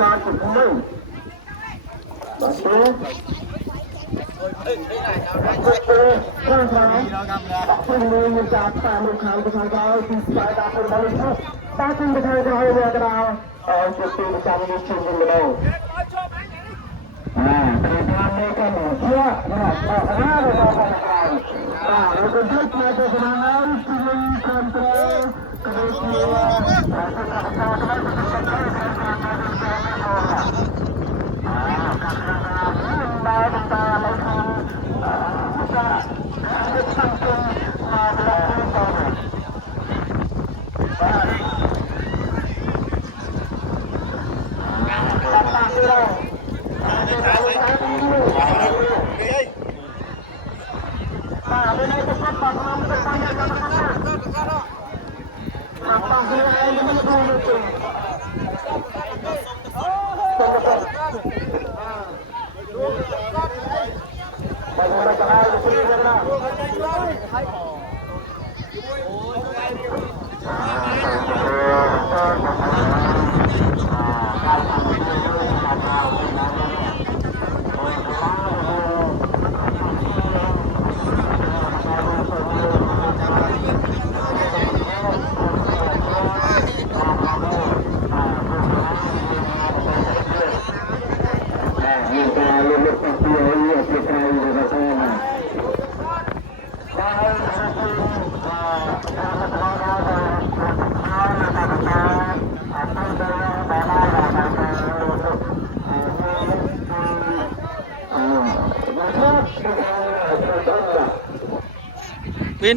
การสุดท้ายมาเชื่อร่างกายที่มีจากตามรูปคำประชาการที่สายตาคนบริสุทธิ์ตาคุณประชาการเมื่อกระดาษจุดตีประจำในชุมชนกระดาษเป็นทางในการเชื่อนะครับเราเราเป็นผู้ชายเป็นนายที่มีความเชื่อกระดูกเชื่อมาเป็นตาไม่ทำจะเป็นสังคมมาเป็นผู้คนตั้งที่เราวิน